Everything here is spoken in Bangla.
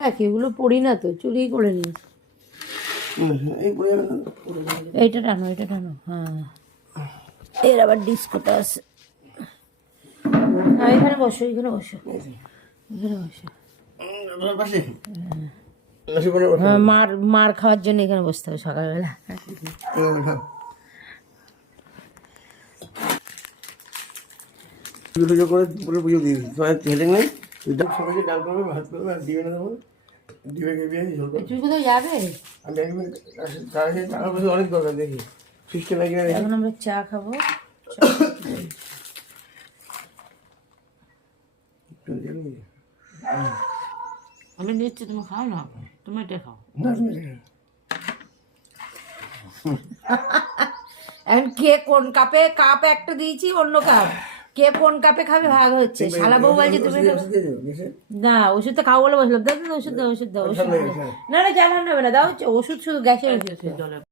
এগুলো পড়ি না তো, চুরি করে নি। এইটা টানো, এটা টানো। হ্যাঁ, এর আবার ডিস্কোটা আছে। এখানে বসো, এখানে বসো, এখানে বসো। হ্যাঁ, মার খাওয়ার জন্য এখানে বসতে হবে সকালবেলা। করে পুজো দিয়ে দিই, তোমার হেডেক নেই। সবাইকে ডাল করবে, ভাত করবে, আর ডিমে দেবো, ডিমে খেয়ে ঝোল করবে। তুই কোথাও যাবে? আমি একদিন টাকা পয়সা অনেক দরকার, দেখি সিস্টেম নাকি না। এখন আমরা চা খাবো। আমি নিচ্ছি, তুমি খাও না, তুমি এটা খাও। এখন কে কোন কাপে, কাপ একটা দিয়েছি, অন্য কাপ কে কোন কাপে খাবে ভাগ হচ্ছে। শালা বউ বলছে তুমি না, ওষুধ তো খাও বলে বসলাম। দাও ওষুধ, দাও ওষুধ, দাও ওষুধ। না না, জ্বালানো হবে না, দাও ওষুধ, শুধু গ্যাসের ওষুধ।